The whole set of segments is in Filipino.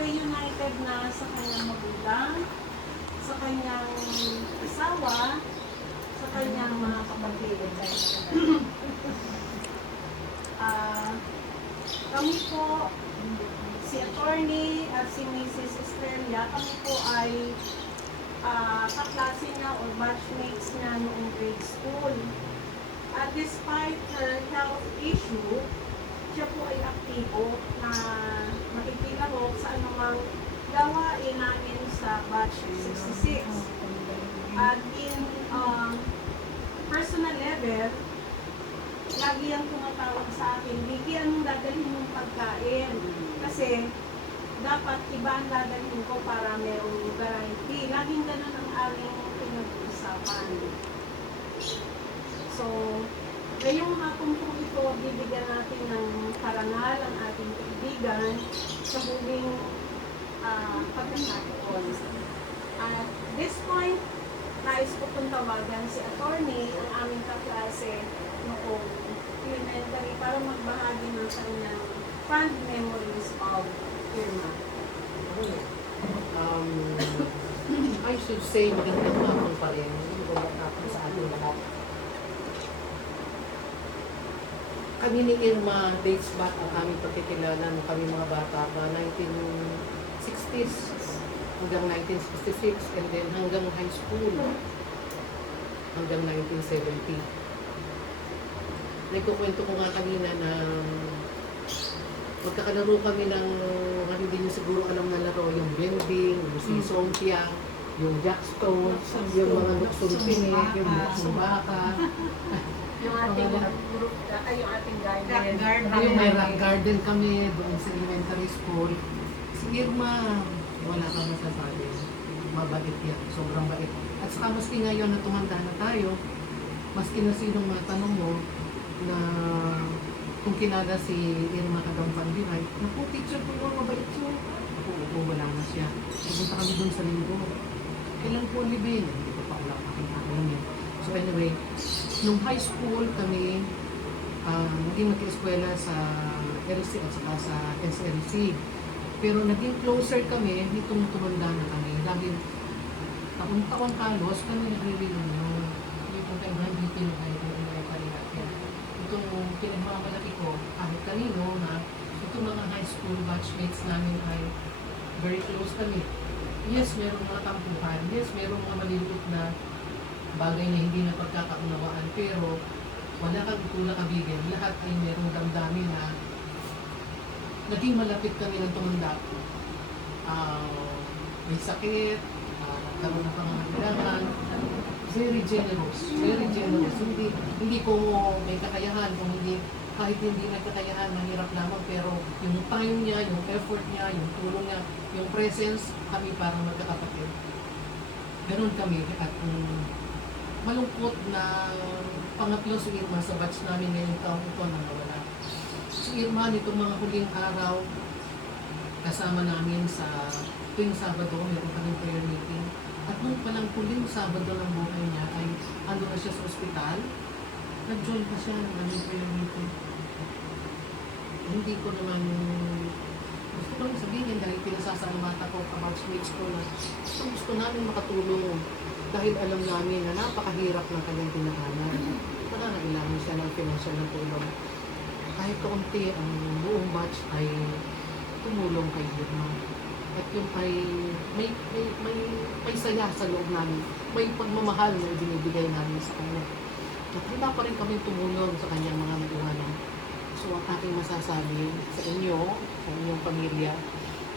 reunited na sa kanyang magulang, sa kanyang asawa, sa kanyang mga kapatid. Kami po, si attorney at si Mrs. Estrella, kami po ay kaklase niya or batchmates niya noong grade school. At despite her health issue, siya po ay aktibo na makikilahok sa anumang gawain namin sa batch 66. At in personal level, lagi ang tumatawag sa akin, Vicky, anong dadalhin mong pagkain? Kasi dapat iba ang dadalhin ko para merong variety. Laging ganun ang aming pinag-uusapan. So, ngayong hapon po ito, bibigyan natin ng parangal ang ating kaibigan sa huling pagkakataon. At this point, nais ko pong tawagan si attorney, ang aming kaklase noong elementary, para magbahagi ng kanyang fond memories of Irma. I should say, magandang hapon pa rin. Magandang hapon sa ating lahat. Kami ni Irma, dates back ang aming pagkikilala nung kami mga bata pa, 1960s hanggang 1966, and then hanggang high school, hanggang 1970. Nagkukwento ko nga kanina na magkakalaro kami ng hindi nyo siguro alam na laro, yung bending, yung si Sompia, yung jackstone, yung mga nuksunpini, yung buksong baka, Yung ating group, yung ating garden. yung may rock garden kami doon sa elementary school. Si Irma, wala kang masasabi. Mabait yan, sobrang bait. At saka maski ngayon na tumanda na tayo, maski na sinong matanong mo na kung kilala si Irma Kagampandiray, naku, teacher ko mo, mabait siya. Naku, wala na siya. Pupunta kami doon sa linggo. Kailan po libin? Hindi ko pa alam, alam yan. So anyway, nung high school kami, naging mag-eskwela sa LC at saka sa SLC. Pero naging closer kami, nitong tumanda na kami. Laging taon-taon halos kami nagre-reunion. Itong kaibigan dito yung itong pinagmamalaki ko, kahit kanino na itong mga high school batchmates namin ay very close kami. Yes, merong mga tampuhan. Yes, merong mga maliliit na bagay na hindi na pagkakaunawaan, pero wala kang tulak kabigin. Lahat ay merong damdamin na naging malapit kami ng tumanda. May sakit, nagkaroon ng pangangailangan. Very generous, very generous. Hindi ko may kakayahan, kung hindi, kahit hindi may kakayahan, mahirap lamang, pero yung time niya, yung effort niya, yung tulong niya, yung presence, kami parang magkakapatid. Ganun kami. At malungkot na pangatlo si Irma sa batch namin ngayong taong ito na nawala. Si Irma nitong mga huling araw, kasama namin sa tuwing Sabado, meron kaming prayer meeting. At nung palang huling Sabado ng buhay niya ay ano na siya sa ospital, nag-join pa siya ng aming prayer meeting. Hindi ko naman gusto ko lang sabihin dahil pinasasalamata ko sa batchmates ko na gusto namin makatulong dahil alam namin na napakahirap ng kanyang pinakanan. Nangangailangan siya ng financial na tulong. Kahit kaunti, ang buong batch ay tumulong kay Irma. At yung ay may saya sa loob namin. May pagmamahal na binibigay namin sa kanya. At hindi pa rin kami tumulong sa kanyang mga naguhanan. So ang aking masasabi sa inyo, sa inyong pamilya,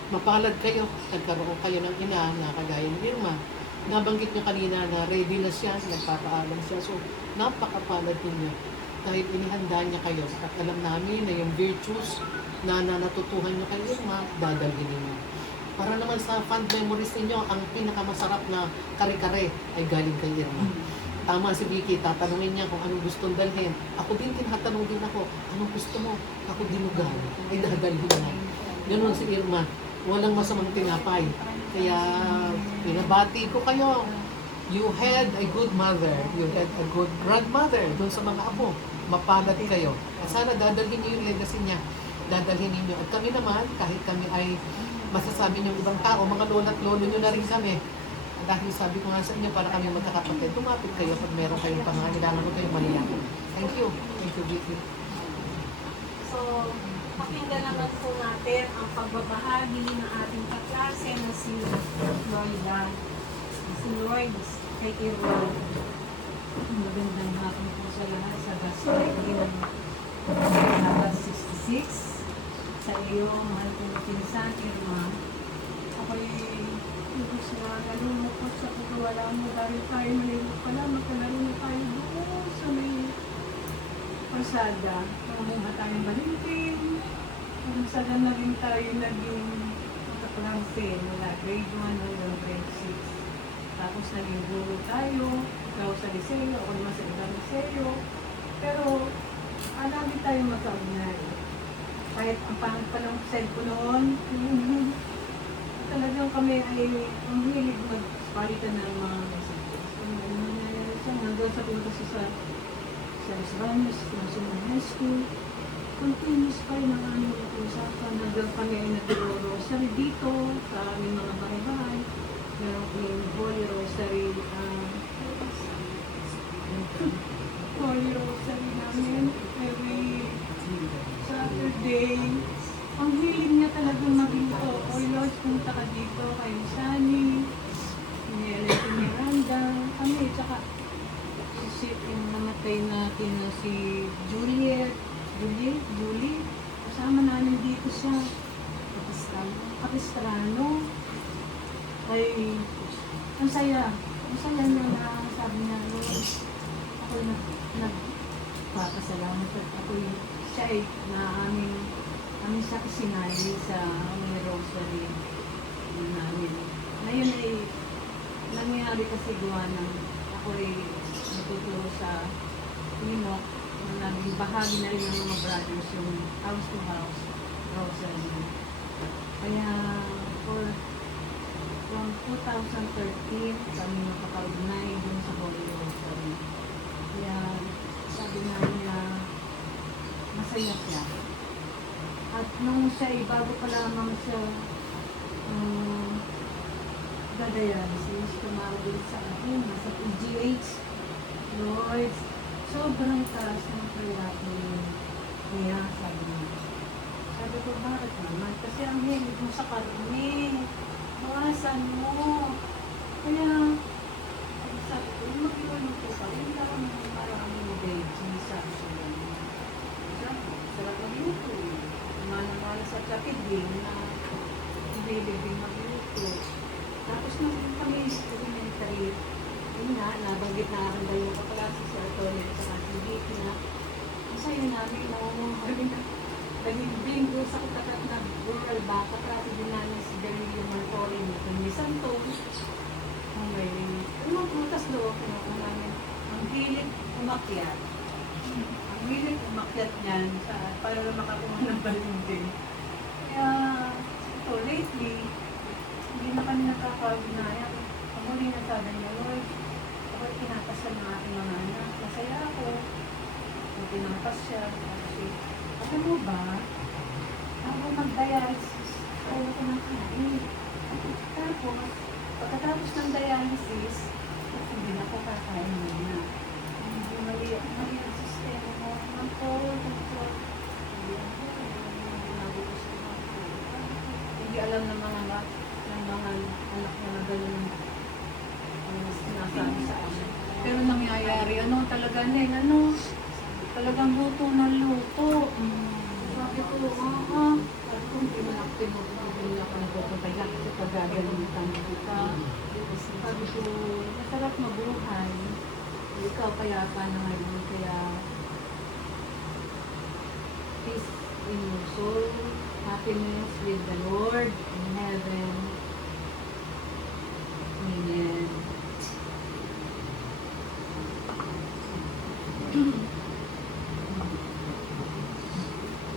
mapalad kayo, nagkaroon kayo ng ina na kagaya ni Irma. Nabanggit niyo kanina na ready na siya, nagpapaalam siya. So, napakapalad ninyo. Dahil inihanda niya kayo. At alam namin na yung virtues na natutuhan niyo kay Irma, dadalhin ninyo. Para naman sa fond memories ninyo, ang pinakamasarap na kare-kare ay galing kay Irma. Tama si Vicky, tatanungin niya kung anong gustong dalhin. Ako din, tinatanong din ako, anong gusto mo? Ako dinugan, ay dadalhin niya. Ganun si Irma. Walang masamang tinapay. Kaya, pinabati ko kayo. You had a good mother. You had a good grandmother doon sa mga apo. Mapalad kayo. At sana dadalhin niyo yung legacy niya. Dadalhin niyo. At kami naman, kahit kami ay masasabi ng ibang tao, mga lola at lolo nyo na rin kami. Dahil sabi ko nga sa inyo, para kami magkakapatid, tumapit kayo pag meron kayong pangangailangan, huwag kayong maniyak. Thank you. Thank you, Vicky. So, pakinggan naman po natin ang pagbabahagi ng ating kaklase na si Lloyda. Si Lloyd kay Roy. Magandang hapon po sa lahat sa gasolina ng Alas 66. Sa iyo, mahal kong pinsan, Irma. Ako'y lubos na nalulungkot sa pagkawala mo dahil tayo malilog pala, magkalaro na tayo doon sa may pasada. Kumuha tayong balimpin. Kung saan na rin tayo naging kaklase mula grade 1 hanggang grade 6. Tapos naging guro tayo, ikaw sa Liceo, ako naman sa ibang Liceo. Pero, lagi tayo magkaugnay. Kahit ang pangit pa ng cellphone noon, talagang kami ay ang hilig magpalitan ng mga messages. Kung ano nangyayari siya, hanggang sa punta siya sa Los Baños, National High School. Continuous pa rin ang aming usapan hanggang kami ay nag-rosary dito sa aming mga bahay-bahay. Meron kaming Holy Rosary, Holy Rosary namin every Saturday. Ang hilig niya talagang maginto. Oy Lord, punta ka dito kay Sunny, ni Elena Miranda, kami, tsaka yung namatay natin na si Julie, kasama namin dito siya. Capistrano. Ay, ang saya niya na sabi niya, Lord, ako nagpapasalamat at siya ay na aming siya isinali sa aming rosary namin. Ngayon ay nangyari kasi gawa ng ako ay natuturo sa Pinok na naging bahagi na rin ng mga brothers yung house to house rosary. Kaya from 2013 kami nakakaugnay dun sa Holy Rosary. Kaya sabi nga niya masaya siya. At nung siya ay bago pa lamang siya gadayansis, tumawag sa akin, nasa PGH, Lord, sobrang taas ng kaya niya, sabi niya. Sabi ko, bakit naman? Kasi ang hilig mo sa karne, bawasan mo. Kaya, sabi ko, mag-iwalong ko pa, hindi ako naman maraming veggie, sabi ko lang. Sarap ang luto. Mana-mana sa chapiding na hindi magluto. Tapos nung kami elementary, yun na, nabanggit na akin ba yung kaklase sa Antonio sa Vicky na masaya namin na naging bingo sa katakat na rural ba, kaklase din namin si Galileo Martori ni Santos. May umagbutas daw ako namin. Ang hilig umakyat. Ang hilig umakyat niyan para makakuha ng balintin. Kaya, ito, lately, hindi na kami nakakaugnayan. Ang huli na sabi niya, Lord, ako pinapasal ng aking mga anak. Masaya ako. Kung pinapas siya, kasi, alam mo ba, ako mag-dialysis, ako ko ng kain. Tapos, pagkatapos ng dialysis, hindi na ako kakain muna. Hindi mali ang sistema mo. Doktor. Hindi alam ng mga anak na gano'n ang sinasabi sa amin. Pero nangyayari, talaga talagang luto ng luto. Sabi ko, sabi ko, hindi man ako tinutulong ako nagpupunta dyan kasi pagagalitan kita. Sabi ko, masarap mabuhay. Ikaw payapa na ngayon, kaya peace in your soul, happiness with the Lord in heaven. Amen.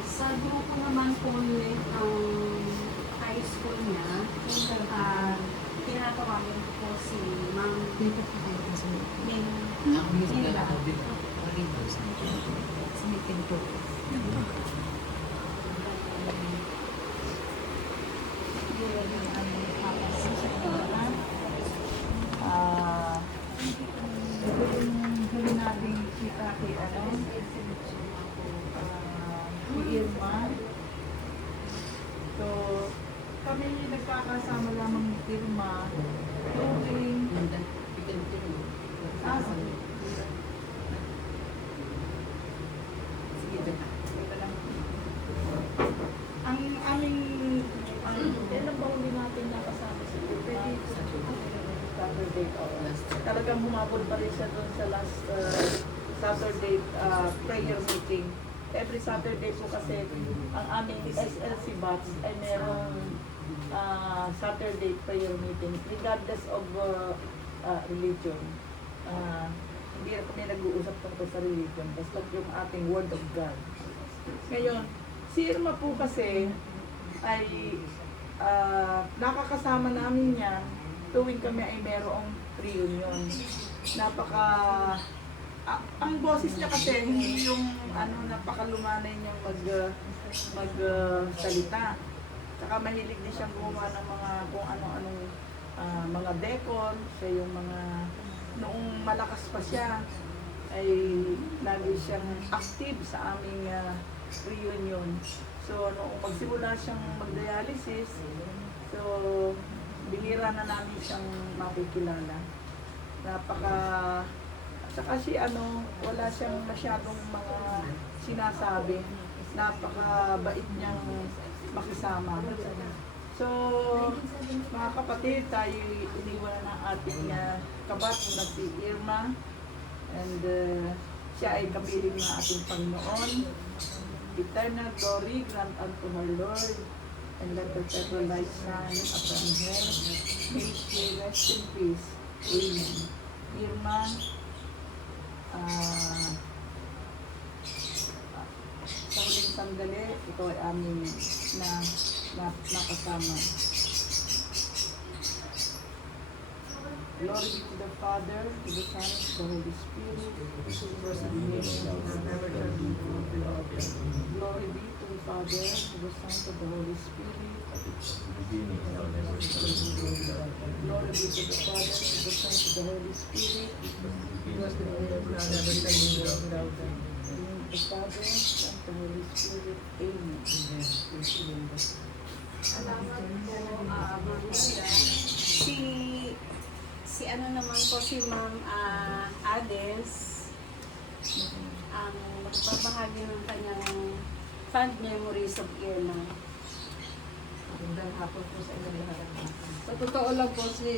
Sa grupo naman po ang high school niya, tinatawagan po si Ma'am Nila. Irma. So, kami nagkakasama lamang ni Irma tuwing ang aming kailan ba huli natin nakasama si Irma? Saturday. Talagang humabol pa rin siya doon sa last Saturday prayer meeting. Every Saturday po kasi ang aming SLC batch ay merong Saturday prayer meeting regardless of religion. Hindi na kami nag-uusap tungkol sa religion, basta yung ating Word of God. Ngayon, si Irma po kasi ay nakakasama namin yan tuwing kami ay merong reunion. Ang boses niya kasi hindi yung napakalumanay niyang salita. Saka mahilig din siyang gumawa ng mga kung ano-anong mga decor. Siya yung mga noong malakas pa siya ay lagi siyang active sa aming reunion. So noong magsimula siyang mag-dialysis, so bihira na namin siyang makikilala. Saka wala siyang masyadong mga sinasabi. Napakabait niyang makisama. So, mga kapatid, tayo iniwan na ng ating kabat na si Irma. And siya ay kapiling ng ating Panginoon. Eternal glory grant unto her Lord. And let her ever light shine upon her. May she rest in peace. Amen. Irma, sa huling sandali, ito ay aming nakasama. Glory be to the Father, to the Son, to the Holy Spirit, first and never shall be Glory be to the Father, to the Son, to the Holy Spirit. Glory be to the Father, to the Son, to the Holy Spirit. The Father, Son, the Holy Spirit. Amen. Salamat po, Maria. Si naman po si Ma'am Ades ang magbabahagi ng kanyang fond memories of Irma. Magandang hapon po sa inyo lahat. Sa totoo lang po si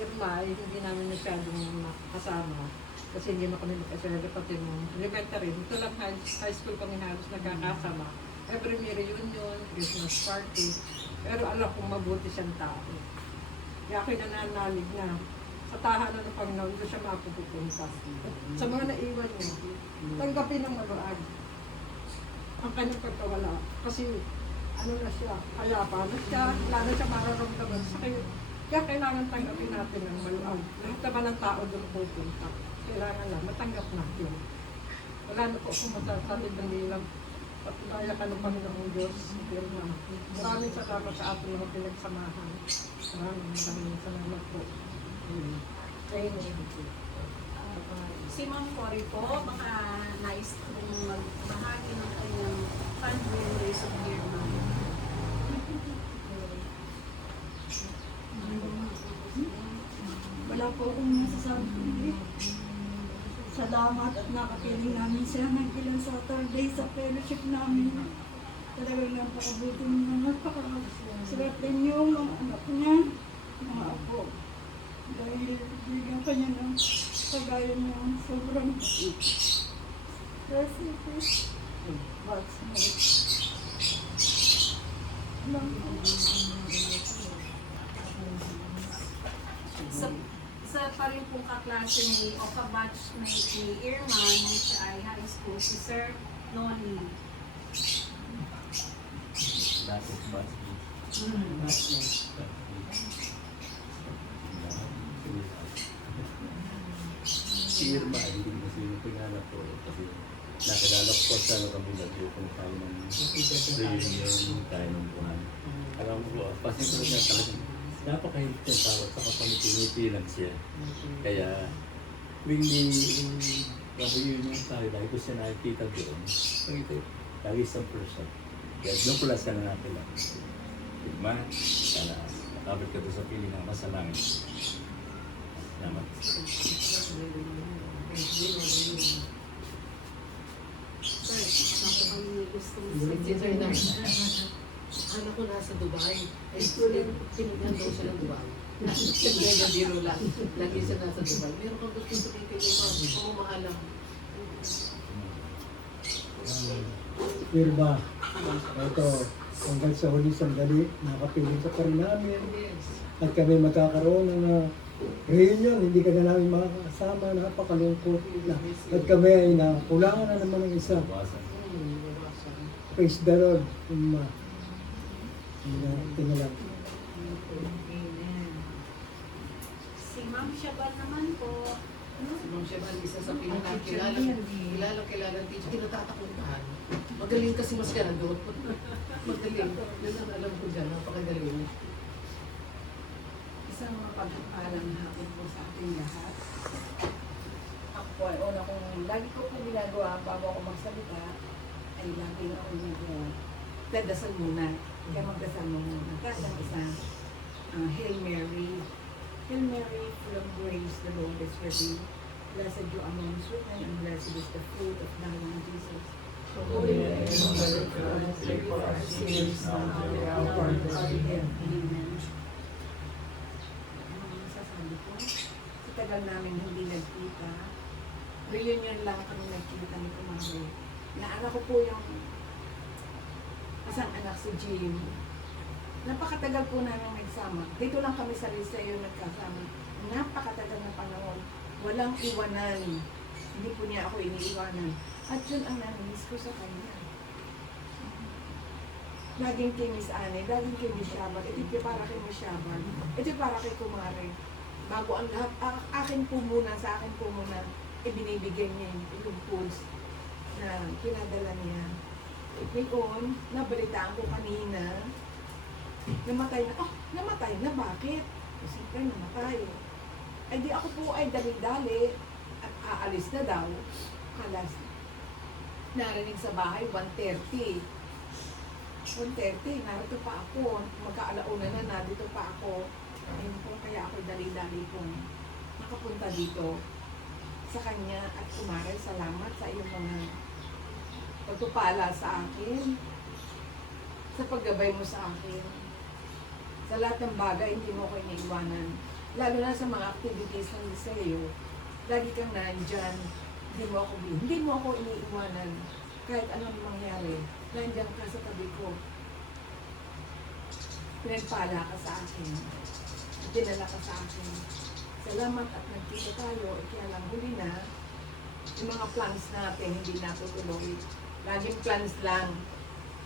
Irma ay hindi namin masyadong kasama kasi hindi na kami magkasyado pati nung elementary. Ito lang high school kami halos nagkakasama. Every may reunion, Christmas party. Pero alam kong mabuti siyang tao. Kaya ako'y nananalig na sa tahanan ng Panginoon, doon siya mapupunta. Sa mga naiwan niya, tanggapin ng maluag ang kanyang pagkawala. Kasi na siya, kayapa na siya, wala na siya mararamdaman sa kayo. Kaya kailangan tanggapin natin ng maluag. Lahat naman ng tao doon pupunta. Kailangan lang, matanggap natin. Wala na po akong masasabi ng nilang patulaya ka ng Panginoong Diyos. Maraming salamat sa ating mga pinagsamahan. Maraming salamat po. Amen. Si Ma'am Cory po, baka nais kong magbahagi ng kanyang fond memories of Irma. Wala po akong masasabi. Salamat at nakapiling namin siya ng ilang Saturday sa fellowship namin. Talagang napakabuti niya, napakaswerte niyo, mga anak niya, mga apo. Dahil bigyan ka niya ng kagaya niya, sobrang recipe. What's next? Sa pa rin pong kaklase ni o kabatchmate ni Irma, siya ay high school, si Sir Noli. Si Irma, hindi ko kasi yung pinanap ko kasi nakilala ko sa kami nag-iupong tayo ng reunion tayo ng buwan. Alam ko, pasito niya talagang napakahigit yung tao at saka pangiti lang siya. Kaya, tuwing reunion tayo, dahil ko siya nakikita doon, lagi isang person. Kaya doon ko lang sana natin lang. Digma, sana makabit ka doon sa piling ng masalangin. Salamat. Sir na. Akala ko nasa Dubai. Ay, tinignan daw siya ng Dubai. Hindi, biro lang. Lagi siya nasa Dubai. Meron kang gusto sabihin kay Ma'am. Pamamahalang. Irma, ito, hanggang sa huli sandali, nakapiling ka pa rin namin. Yes. At kami magkakaroon ng reunion, hindi ka na namin makakasama, napakalungkot na. At kami ay nakulangan na naman ng isa. Bawasan. Bawasan. Praise the Lord, Irma. Tingnan. Si Ma'am Shabal naman po, Si Ma'am Sheban, isa sa pinakakilala. Kilala teacher. Kinatatakutan. Magaling kasi mas ganadot. Magaling. Yan ang alam ko dyan. Napakagaling. Isang mapagpalang hapon po sa ating lahat. Ako po, ay una kong lagi ko po ginagawa bago ako magsalita, Ay lagi na ako nagdadasal muna. Kaya magdasal mo muna. Tapos ang isa, Hail Mary. Hail Mary, full of grace, the Lord is with thee. Blessed you amongst women, and blessed is the fruit of thy womb, Jesus. Holy Mary, Mother of God, pray for our sins, now and at the hour of our death. Amen. Ano ang masasabi ko? Sa tagal namin hindi nagkita, reunion lang kami nagkita ni Kumare. Naanak ko po yung isang anak si Jim. Napakatagal po namin nagsama. Dito lang kami sa Liceo nagkasama. Napakatagal na panahon. Walang iwanan. Hindi po niya ako iniiwanan. At yun ang namiss ko sa kanya. Laging kay Miss Anne, laging kay Miss Shabal. Ito para kay Miss Shabal. Ito para kay Kumare. Bago ang lahat, akin po muna, sa akin po muna, ibinibigay niya yung foods na pinadala niya. Ngayon, nabalitaan ko kanina, namatay na. Oh, namatay na, bakit? Siyempre, namatay. Ay di ako po ay dali-dali at aalis na daw. Kalas, narinig sa bahay, 1:30. 1:30, narito pa ako. Magkaalauna na, nandito pa ako. Ayun po, kaya ako dali-dali pong nakapunta dito sa kanya at Kumare, salamat sa iyong mga pagpupala sa akin, sa paggabay mo sa akin, sa lahat ng bagay, hindi mo ko iniiwanan. Lalo na sa mga activities ng Liceo, lagi kang nandyan, hindi mo ako iniiwanan. Kahit anong mangyari, nandyan ka sa tabi ko. Pinagpala ka sa akin, dinala ka sa akin. Salamat at nagkita tayo, kaya lang huli na, yung mga plans natin hindi natutuloy. Laging plans lang.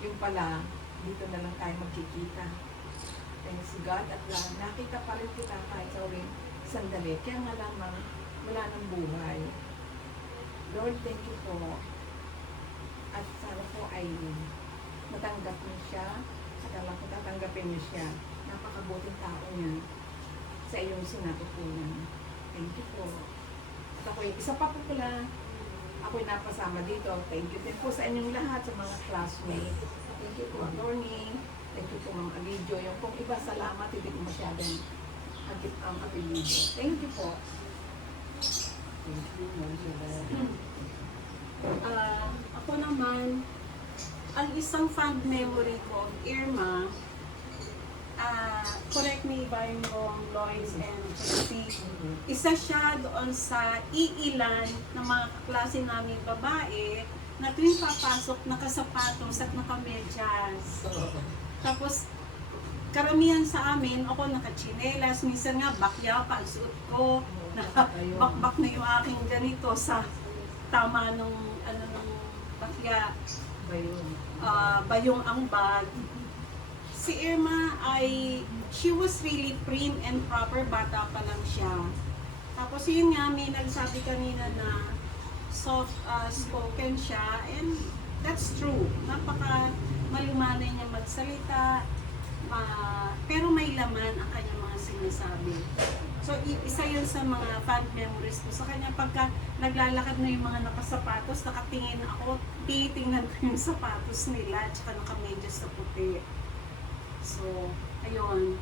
Yung pala, dito na lang tayo magkikita. Thanks God at nakita pa rin kita kahit sa uling sandali. Kaya nga lamang, wala ng buhay. Lord, thank you po. At sana po ay matanggap niyo siya. At alam ko tatanggapin niyo siya. Napakabuting tao niya sa iyong sinatutunan. Thank you po. At ako isa pa po pala, ako'y napasama dito. Thank you din po sa inyong lahat, sa mga classmates. Thank you po, Attorney. Thank you po, Ma'am Alidio. Yung pong iba, salamat. Hindi ko masyadong agit ang apelido. Thank you po. Thank you, Ma'am Sheban. ako naman, ang isang fond memory ko, Irma, correct me if I'm wrong, Lois and Chelsea, isa siya doon sa iilan ng mga kaklase namin babae na tuwing papasok nakasapatos at nakamedyas. Tapos, karamihan sa amin, ako nakachinelas, minsan nga bakya pa ang suot ko, bakbak na yung aking ganito sa tama nung bakya, bayong ang bag. Si Irma ay, she was really prim and proper, bata pa lang siya. Tapos yun nga, may nagsabi kanina na soft spoken siya, and that's true. Napaka malumanay niya magsalita, pero may laman ang kanyang mga sinasabi. So, isa yun sa mga fond memories ko sa kanya. Pagka naglalakad na yung mga nakasapatos, nakatingin ako, titingnan ko yung sapatos nila, tsaka nakamedyas na puti. So, ayun.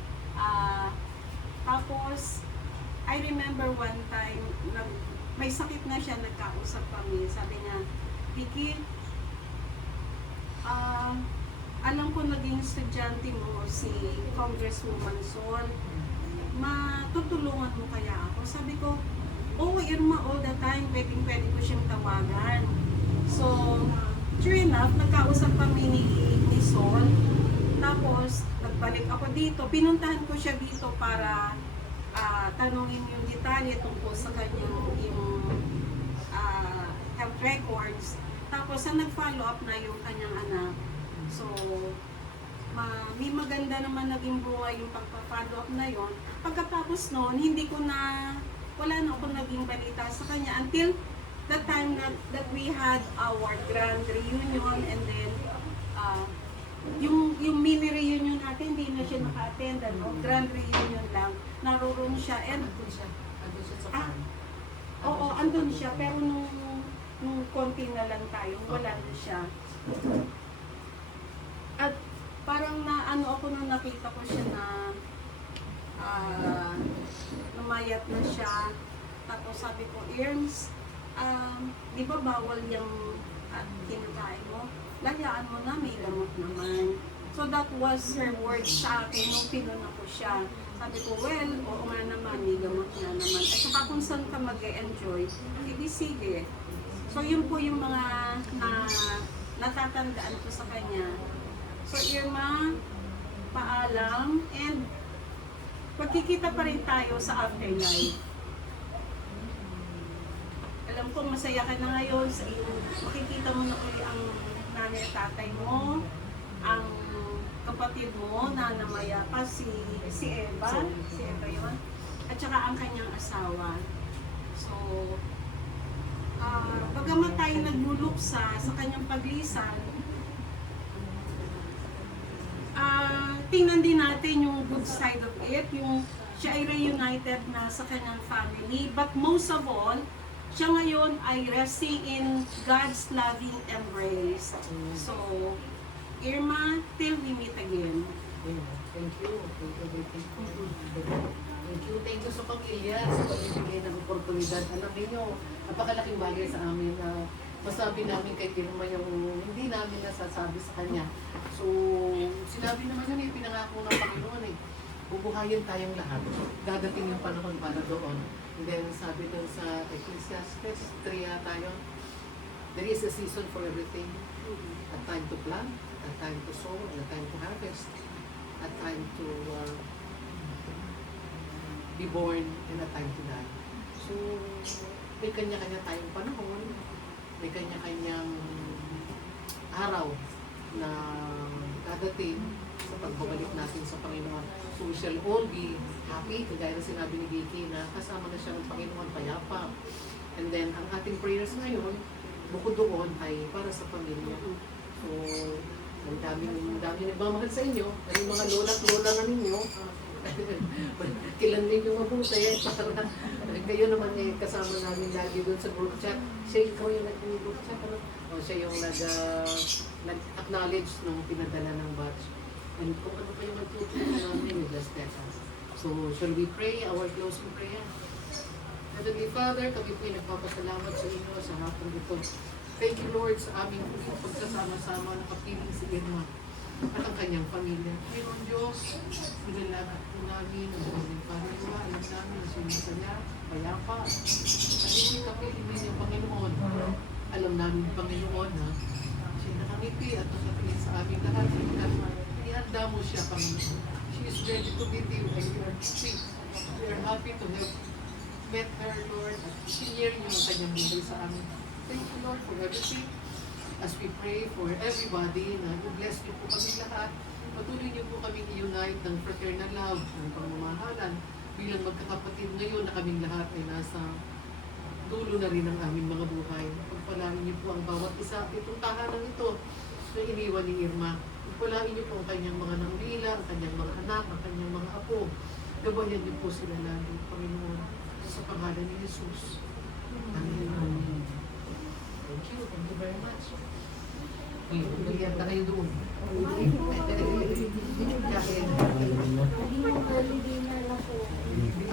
Tapos, I remember one time, may sakit na siya, nagkausap kami. Sabi niya, Vicky, alam ko naging estudyante mo si Congresswoman Sol, matutulungan mo kaya ako? Sabi ko, oh Irma, all the time, pwede ko siyang tawagan. So, sure enough, nagkausap kami ni Sol. Tapos, nagbalik ako dito. Pinuntahan ko siya dito para tanungin yung detalye tungkol sa kanyang yung health records. Tapos, nag-follow up na yung kanyang anak. So, may maganda naman naging buhay yung pagpa-follow up na yon. Pagkatapos noon, wala na ako naging balita sa kanya until the time that we had our grand reunion, and then yung mini reunion natin, hindi na siya naka-attend, grand reunion lang, naroon siya, and Andun siya sa farm. oo, andun siya, pero nung konti na lang tayo, wala na siya. At parang ako nung nakita ko siya na lumayat na siya. Tapos sabi ko, Irms, di ba bawal yung kinakain mo? Layaan mo na, may gamot naman. So that was her word sa akin nung pinuna ko siya. Sabi ko, well, oo nga naman, may gamot nga naman. At saka kung saan ka mag-enjoy, hindi sige. So yun po yung mga natatandaan ko sa kanya. So Irma, paalam, and pagkikita pa rin tayo sa afterlife. Alam ko masaya ka na ngayon sa iyong makikita mo na ulit ang nanay at tatay mo, ang kapatid mo na namaya pa si Eva yun, at saka ang kanyang asawa. So, bagamat tayo nagluluksa sa kanyang paglisan, tingnan din natin yung good side of it, yung siya ay reunited na sa kanyang family, but most of all, siya ngayon ay resting in God's loving embrace. So, Irma, till we meet again. Thank you. Thank you sa pamilya, sa pagbibigay ng oportunidad. Alam niyo, napakalaking bagay sa amin na masabi namin kay Irma yung hindi namin nasasabi sa kanya. So, sinabi naman yun, pinangako ng Panginoon bubuhayin tayong lahat. Dadating yung panahon para doon. And then sabi doon sa Ecclesiastes 3 tayo, there is a season for everything. A time to plant, a time to sow, and a time to harvest. A time to be born, and a time to die. So, may kanya-kanya tayong panahon, may kanya-kanyang araw na dadating sa pagbabalik natin sa Panginoon. So we shall all be happy, kagaya na sinabi ni Vicky na kasama na siya ng Panginoon payapa. And then, ang ating prayers ngayon, bukod doon ay para sa pamilya. So, ang dami nagmamahal sa inyo, ang mga lola at lola na ninyo, kilan ninyo mabuti para kayo naman kasama namin lagi doon sa group chat. Siya ikaw yung nag-group chat, o siya yung nag-acknowledge nung pinadala ng batch. And kung ano pa yung nagtutulong namin, we just let us. So, shall we pray our closing prayer? Heavenly Father, kami po nagpapasalamat sa inyo sa hapon ito. Thank you, Lord, sa aming pagsasama-sama na kapiling si Irma at ang kanyang pamilya. Mayroon Diyos, pinalagat po namin ang aming pamilya. Alam namin na sinisaya, payapa, at hindi kapiling ninyo, Panginoon. Alam namin, Panginoon, na siya nakangiti at nakatingin sa aming lahat. Ihanda mo siya, Panginoon. She is ready to meet you and we are happy. We are happy to have met her, Lord, at sinyer niyo ang kanyang buhay sa amin. Thank you, Lord, for everything. As we pray for everybody na i-bless niyo po kami lahat, patuloy niyo po kami i-unite ng fraternal love, ng pamamahalan, bilang magkakapatid ngayon na kaming lahat ay nasa dulo na rin ng aming mga buhay. Pagpalarin niyo po ang bawat isa. Itong tahanan ito na iniwan ni Irma. Pagpalain niyo po ang kanyang mga nangbila, ang kanyang mga anak, ang kanyang mga apo. Gabayan niyo po sila lalo, Panginoon, sa pangalan ni Jesus. Amen. Thank you very much. Uy, umiyak na kayo doon.